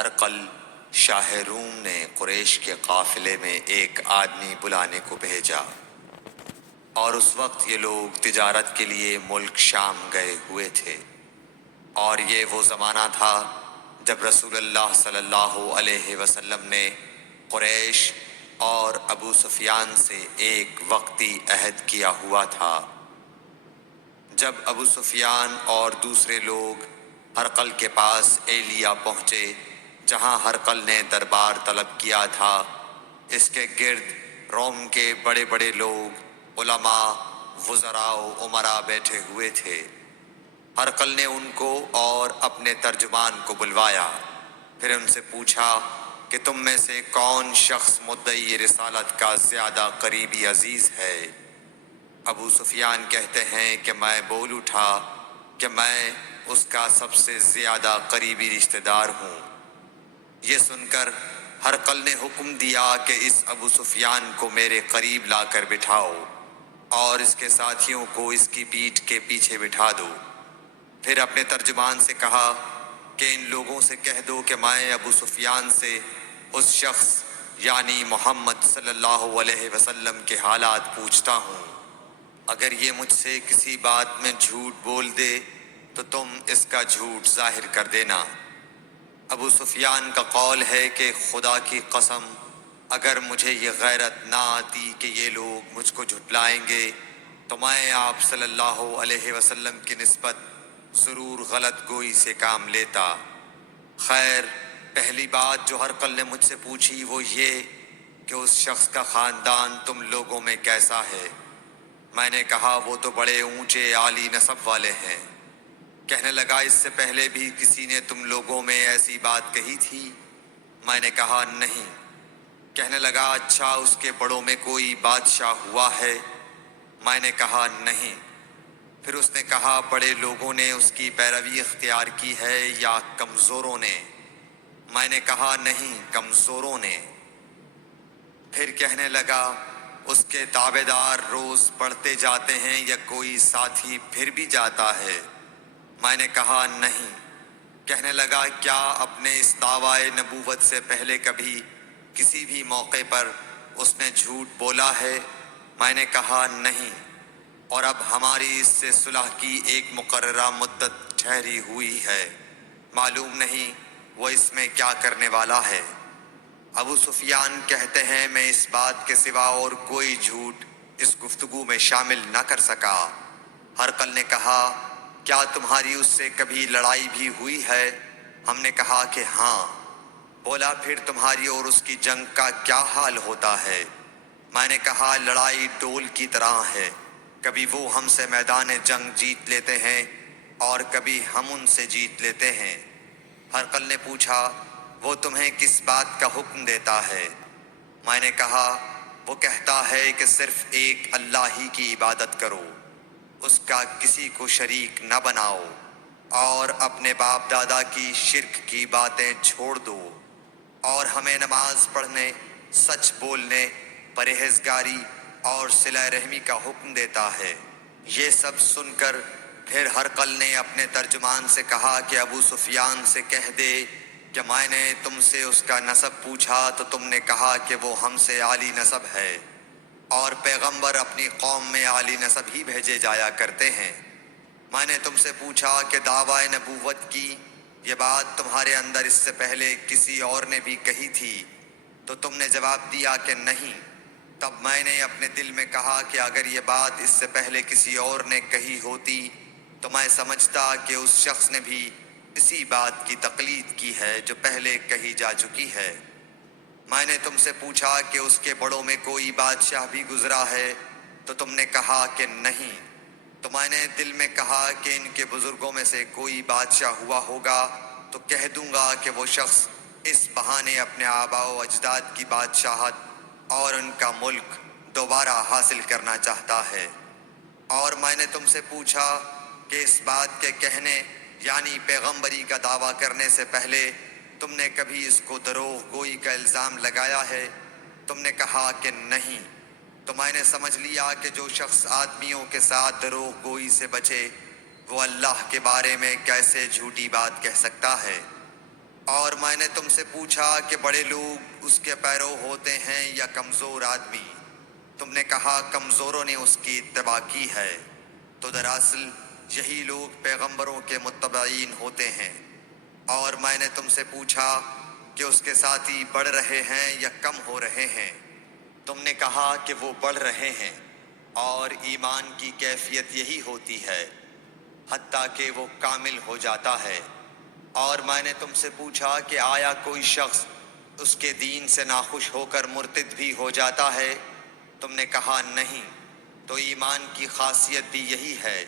ہرقل شاہ روم نے قریش کے قافلے میں ایک آدمی بلانے کو بھیجا، اور اس وقت یہ لوگ تجارت کے لیے ملک شام گئے ہوئے تھے، اور یہ وہ زمانہ تھا جب رسول اللہ صلی اللہ علیہ وسلم نے قریش اور ابو سفیان سے ایک وقتی عہد کیا ہوا تھا۔ جب ابو سفیان اور دوسرے لوگ ہرقل کے پاس ایلیا پہنچے جہاں ہرقل نے دربار طلب کیا تھا، اس کے گرد روم کے بڑے بڑے لوگ، علماء، وزراء و امراء بیٹھے ہوئے تھے۔ ہرقل نے ان کو اور اپنے ترجمان کو بلوایا، پھر ان سے پوچھا کہ تم میں سے کون شخص مدعی رسالت کا زیادہ قریبی عزیز ہے؟ ابو سفیان کہتے ہیں کہ میں بول اٹھا کہ میں اس کا سب سے زیادہ قریبی رشتہ دار ہوں۔ یہ سن کر ہرقل نے حکم دیا کہ اس ابو سفیان کو میرے قریب لا کر بٹھاؤ اور اس کے ساتھیوں کو اس کی پیٹھ کے پیچھے بٹھا دو۔ پھر اپنے ترجمان سے کہا کہ ان لوگوں سے کہہ دو کہ میں ابو سفیان سے اس شخص یعنی محمد صلی اللہ علیہ وسلم کے حالات پوچھتا ہوں۔ اگر یہ مجھ سے کسی بات میں جھوٹ بول دے تو تم اس کا جھوٹ ظاہر کر دینا۔ ابو سفیان کا قول ہے کہ خدا کی قسم، اگر مجھے یہ غیرت نہ آتی کہ یہ لوگ مجھ کو جھٹلائیں گے تو میں آپ صلی اللہ علیہ وسلم کی نسبت ضرور غلط گوئی سے کام لیتا۔ خیر، پہلی بات جو ہرقل نے مجھ سے پوچھی وہ یہ کہ اس شخص کا خاندان تم لوگوں میں کیسا ہے؟ میں نے کہا وہ تو بڑے اونچے عالی نسب والے ہیں۔ کہنے لگا اس سے پہلے بھی کسی نے تم لوگوں میں ایسی بات کہی تھی؟ میں نے کہا نہیں۔ کہنے لگا اچھا اس کے بڑوں میں کوئی بادشاہ ہوا ہے؟ میں نے کہا نہیں۔ پھر اس نے کہا بڑے لوگوں نے اس کی پیروی اختیار کی ہے یا کمزوروں نے؟ میں نے کہا نہیں، کمزوروں نے۔ پھر کہنے لگا اس کے تابعدار روز پڑھتے جاتے ہیں یا کوئی ساتھی پھر بھی جاتا ہے؟ میں نے کہا نہیں۔ کہنے لگا کیا اپنے اس دعویٰ نبوت سے پہلے کبھی کسی بھی موقع پر اس نے جھوٹ بولا ہے؟ میں نے کہا نہیں، اور اب ہماری اس سے صلح کی ایک مقررہ مدت ٹھہری ہوئی ہے، معلوم نہیں وہ اس میں کیا کرنے والا ہے۔ ابو سفیان کہتے ہیں میں اس بات کے سوا اور کوئی جھوٹ اس گفتگو میں شامل نہ کر سکا۔ ہرقل نے کہا کیا تمہاری اس سے کبھی لڑائی بھی ہوئی ہے؟ ہم نے کہا کہ ہاں۔ بولا پھر تمہاری اور اس کی جنگ کا کیا حال ہوتا ہے؟ میں نے کہا لڑائی ڈول کی طرح ہے، کبھی وہ ہم سے میدان جنگ جیت لیتے ہیں اور کبھی ہم ان سے جیت لیتے ہیں۔ ہرقل نے پوچھا وہ تمہیں کس بات کا حکم دیتا ہے؟ میں نے کہا وہ کہتا ہے کہ صرف ایک اللہ ہی کی عبادت کرو، اس کا کسی کو شریک نہ بناؤ، اور اپنے باپ دادا کی شرک کی باتیں چھوڑ دو، اور ہمیں نماز پڑھنے، سچ بولنے، پرہیزگاری اور صلہ رحمی کا حکم دیتا ہے۔ یہ سب سن کر پھر ہرقل نے اپنے ترجمان سے کہا کہ ابو سفیان سے کہہ دے کہ میں نے تم سے اس کا نسب پوچھا تو تم نے کہا کہ وہ ہم سے عالی نسب ہے، اور پیغمبر اپنی قوم میں عالی نسب ہی بھیجے جایا کرتے ہیں۔ میں نے تم سے پوچھا کہ دعویٰ نبوت کی یہ بات تمہارے اندر اس سے پہلے کسی اور نے بھی کہی تھی؟ تو تم نے جواب دیا کہ نہیں۔ تب میں نے اپنے دل میں کہا کہ اگر یہ بات اس سے پہلے کسی اور نے کہی ہوتی تو میں سمجھتا کہ اس شخص نے بھی اسی بات کی تقلید کی ہے جو پہلے کہی جا چکی ہے۔ میں نے تم سے پوچھا کہ اس کے بڑوں میں کوئی بادشاہ بھی گزرا ہے تو تم نے کہا کہ نہیں۔ تو میں نے دل میں کہا کہ ان کے بزرگوں میں سے کوئی بادشاہ ہوا ہوگا تو کہہ دوں گا کہ وہ شخص اس بہانے اپنے آباء و اجداد کی بادشاہت اور ان کا ملک دوبارہ حاصل کرنا چاہتا ہے۔ اور میں نے تم سے پوچھا کہ اس بات کے کہنے یعنی پیغمبری کا دعویٰ کرنے سے پہلے تم نے کبھی اس کو دروغ گوئی کا الزام لگایا ہے؟ تم نے کہا کہ نہیں۔ تو میں نے سمجھ لیا کہ جو شخص آدمیوں کے ساتھ دروغ گوئی سے بچے وہ اللہ کے بارے میں کیسے جھوٹی بات کہہ سکتا ہے۔ اور میں نے تم سے پوچھا کہ بڑے لوگ اس کے پیرو ہوتے ہیں یا کمزور آدمی؟ تم نے کہا کمزوروں نے اس کی اتباع کی ہے۔ تو دراصل یہی لوگ پیغمبروں کے متبعین ہوتے ہیں۔ اور میں نے تم سے پوچھا کہ اس کے ساتھی بڑھ رہے ہیں یا کم ہو رہے ہیں؟ تم نے کہا کہ وہ بڑھ رہے ہیں، اور ایمان کی کیفیت یہی ہوتی ہے حتیٰ کہ وہ کامل ہو جاتا ہے۔ اور میں نے تم سے پوچھا کہ آیا کوئی شخص اس کے دین سے ناخوش ہو کر مرتد بھی ہو جاتا ہے؟ تم نے کہا نہیں۔ تو ایمان کی خاصیت بھی یہی ہے،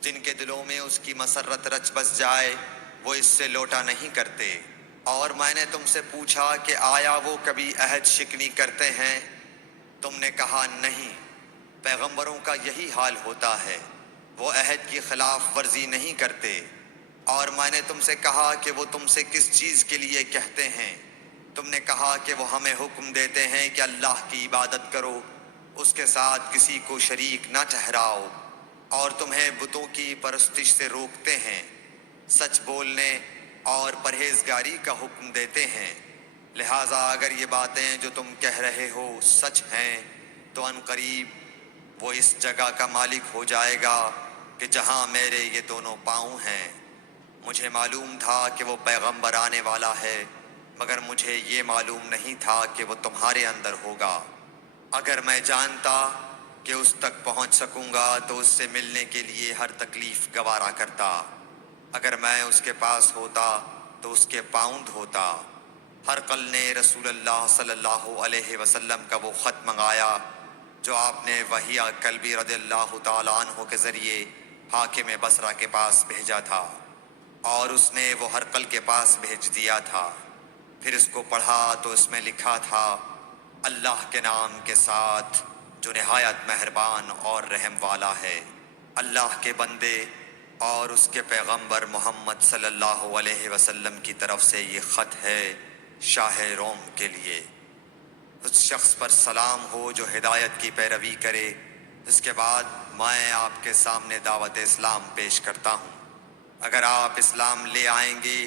جن کے دلوں میں اس کی مسرت رچ بس جائے وہ اس سے لوٹا نہیں کرتے۔ اور میں نے تم سے پوچھا کہ آیا وہ کبھی عہد شکنی کرتے ہیں؟ تم نے کہا نہیں۔ پیغمبروں کا یہی حال ہوتا ہے، وہ عہد کی خلاف ورزی نہیں کرتے۔ اور میں نے تم سے کہا کہ وہ تم سے کس چیز کے لیے کہتے ہیں؟ تم نے کہا کہ وہ ہمیں حکم دیتے ہیں کہ اللہ کی عبادت کرو، اس کے ساتھ کسی کو شریک نہ ٹھہراؤ، اور تمہیں بتوں کی پرستش سے روکتے ہیں، سچ بولنے اور پرہیزگاری کا حکم دیتے ہیں۔ لہٰذا اگر یہ باتیں جو تم کہہ رہے ہو سچ ہیں تو ان قریب وہ اس جگہ کا مالک ہو جائے گا کہ جہاں میرے یہ دونوں پاؤں ہیں۔ مجھے معلوم تھا کہ وہ پیغمبر آنے والا ہے، مگر مجھے یہ معلوم نہیں تھا کہ وہ تمہارے اندر ہوگا۔ اگر میں جانتا کہ اس تک پہنچ سکوں گا تو اس سے ملنے کے لیے ہر تکلیف گوارا کرتا۔ اگر میں اس کے پاس ہوتا تو اس کے پاؤں دھوتا۔ ہرقل نے رسول اللہ صلی اللہ علیہ وسلم کا وہ خط منگایا جو آپ نے وحیہ کلبی رضی اللہ تعالیٰ عنہ کے ذریعے حاکم بصرہ کے پاس بھیجا تھا، اور اس نے وہ ہرقل کے پاس بھیج دیا تھا۔ پھر اس کو پڑھا تو اس میں لکھا تھا، اللہ کے نام کے ساتھ جو نہایت مہربان اور رحم والا ہے۔ اللہ کے بندے اور اس کے پیغمبر محمد صلی اللہ علیہ وسلم کی طرف سے یہ خط ہے شاہ روم کے لیے۔ اس شخص پر سلام ہو جو ہدایت کی پیروی کرے۔ اس کے بعد میں آپ کے سامنے دعوت اسلام پیش کرتا ہوں۔ اگر آپ اسلام لے آئیں گے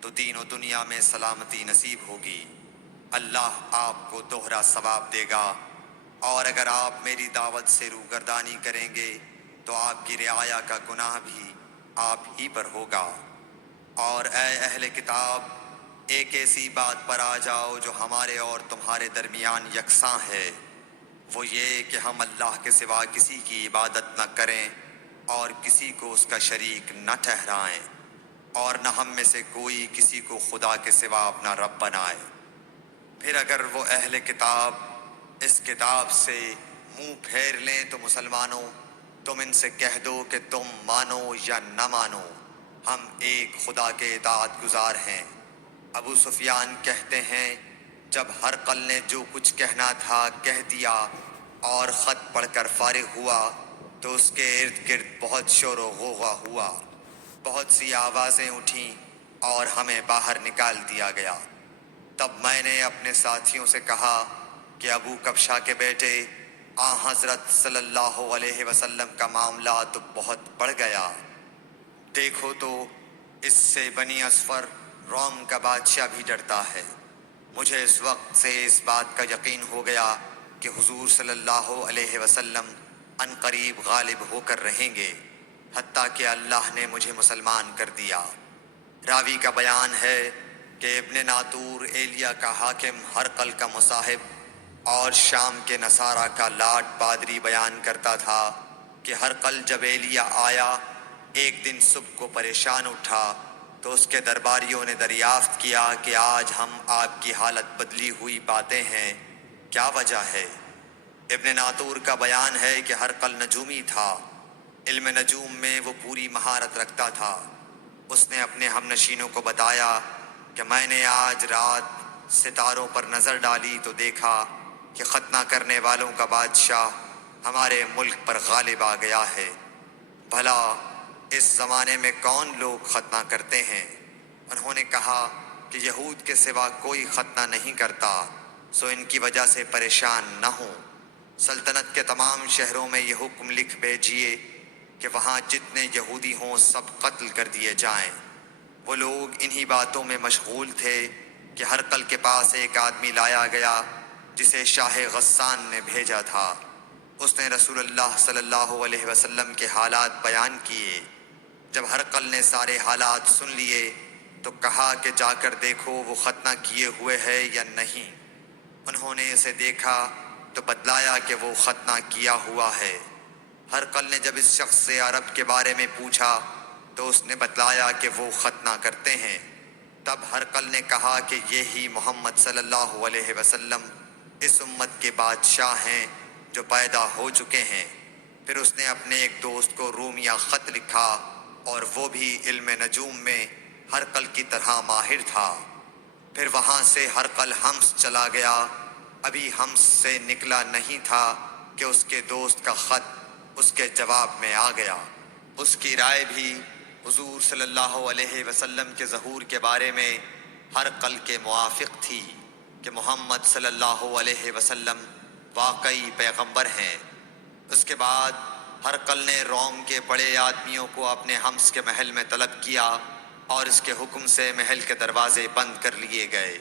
تو دین و دنیا میں سلامتی نصیب ہوگی، اللہ آپ کو دوہرا ثواب دے گا، اور اگر آپ میری دعوت سے روگردانی کریں گے تو آپ کی رعایا کا گناہ بھی آپ ہی پر ہوگا۔ اور اے اہل کتاب، ایک ایسی بات پر آ جاؤ جو ہمارے اور تمہارے درمیان یکساں ہے، وہ یہ کہ ہم اللہ کے سوا کسی کی عبادت نہ کریں اور کسی کو اس کا شریک نہ ٹھہرائیں، اور نہ ہم میں سے کوئی کسی کو خدا کے سوا اپنا رب بنائے۔ پھر اگر وہ اہل کتاب اس کتاب سے منہ پھیر لیں تو مسلمانوں، تم ان سے کہہ دو کہ تم مانو یا نہ مانو، ہم ایک خدا کے اطاعت گزار ہیں۔ ابو سفیان کہتے ہیں، جب ہرقل نے جو کچھ کہنا تھا کہہ دیا اور خط پڑھ کر فارغ ہوا تو اس کے ارد گرد بہت شور و غوغا ہوا، بہت سی آوازیں اٹھیں اور ہمیں باہر نکال دیا گیا۔ تب میں نے اپنے ساتھیوں سے کہا کہ ابو کبشہ کے بیٹے حضرت صلی اللہ علیہ وسلم کا معاملہ تو بہت بڑھ گیا۔ دیکھو تو اس سے بنی اصفر روم کا بادشاہ بھی ڈرتا ہے۔ مجھے اس وقت سے اس بات کا یقین ہو گیا کہ حضور صلی اللہ علیہ وسلم ان قریب غالب ہو کر رہیں گے، حتیٰ کہ اللہ نے مجھے مسلمان کر دیا۔ راوی کا بیان ہے کہ ابن ناطور ایلیا کا حاکم ہرقل کا مصاحب اور شام کے نصارہ کا لاٹ پادری بیان کرتا تھا کہ ہرقل جب ایلیا آیا ایک دن صبح کو پریشان اٹھا تو اس کے درباریوں نے دریافت کیا کہ آج ہم آپ کی حالت بدلی ہوئی پاتے ہیں، کیا وجہ ہے؟ ابن ناطور کا بیان ہے کہ ہرقل نجومی تھا، علم نجوم میں وہ پوری مہارت رکھتا تھا۔ اس نے اپنے ہم نشینوں کو بتایا کہ میں نے آج رات ستاروں پر نظر ڈالی تو دیکھا کہ ختنہ کرنے والوں کا بادشاہ ہمارے ملک پر غالب آ گیا ہے۔ بھلا اس زمانے میں کون لوگ ختنہ کرتے ہیں؟ انہوں نے کہا کہ یہود کے سوا کوئی ختنہ نہیں کرتا، سو ان کی وجہ سے پریشان نہ ہوں۔ سلطنت کے تمام شہروں میں یہ حکم لکھ بھیجیے کہ وہاں جتنے یہودی ہوں سب قتل کر دیے جائیں۔ وہ لوگ انہی باتوں میں مشغول تھے کہ ہرقل کے پاس ایک آدمی لایا گیا جسے شاہ غسان نے بھیجا تھا۔ اس نے رسول اللہ صلی اللہ علیہ وسلم کے حالات بیان کیے۔ جب ہرقل نے سارے حالات سن لیے تو کہا کہ جا کر دیکھو وہ ختنہ کیے ہوئے ہے یا نہیں۔ انہوں نے اسے دیکھا تو بتلایا کہ وہ ختنہ کیا ہوا ہے۔ ہرقل نے جب اس شخص سے عرب کے بارے میں پوچھا تو اس نے بتلایا کہ وہ ختنہ کرتے ہیں۔ تب ہرقل نے کہا کہ یہی محمد صلی اللہ علیہ وسلم اس امت کے بادشاہ ہیں جو پیدا ہو چکے ہیں۔ پھر اس نے اپنے ایک دوست کو رومیہ خط لکھا اور وہ بھی علم نجوم میں ہرقل کی طرح ماہر تھا۔ پھر وہاں سے ہرقل حمص چلا گیا۔ ابھی حمص سے نکلا نہیں تھا کہ اس کے دوست کا خط اس کے جواب میں آ گیا۔ اس کی رائے بھی حضور صلی اللہ علیہ وسلم کے ظہور کے بارے میں ہرقل کے موافق تھی کہ محمد صلی اللہ علیہ وسلم واقعی پیغمبر ہیں۔ اس کے بعد ہرقل نے روم کے بڑے آدمیوں کو اپنے حمص کے محل میں طلب کیا اور اس کے حکم سے محل کے دروازے بند کر لیے گئے۔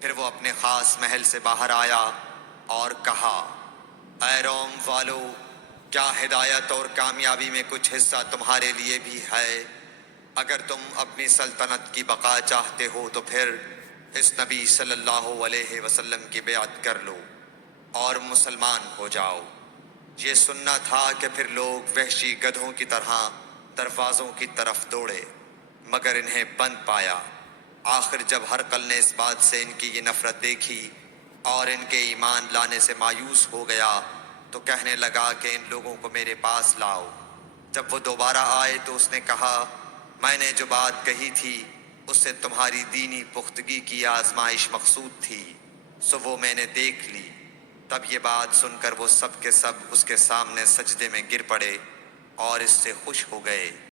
پھر وہ اپنے خاص محل سے باہر آیا اور کہا، اے روم والو، کیا ہدایت اور کامیابی میں کچھ حصہ تمہارے لیے بھی ہے؟ اگر تم اپنی سلطنت کی بقا چاہتے ہو تو پھر اس نبی صلی اللہ علیہ وسلم کی بیعت کر لو اور مسلمان ہو جاؤ۔ یہ سننا تھا کہ پھر لوگ وحشی گدھوں کی طرح دروازوں کی طرف دوڑے مگر انہیں بند پایا۔ آخر جب ہرقل نے اس بات سے ان کی یہ نفرت دیکھی اور ان کے ایمان لانے سے مایوس ہو گیا تو کہنے لگا کہ ان لوگوں کو میرے پاس لاؤ۔ جب وہ دوبارہ آئے تو اس نے کہا، میں نے جو بات کہی تھی اس سے تمہاری دینی پختگی کی آزمائش مقصود تھی، سو وہ میں نے دیکھ لی۔ تب یہ بات سن کر وہ سب کے سب اس کے سامنے سجدے میں گر پڑے اور اس سے خوش ہو گئے۔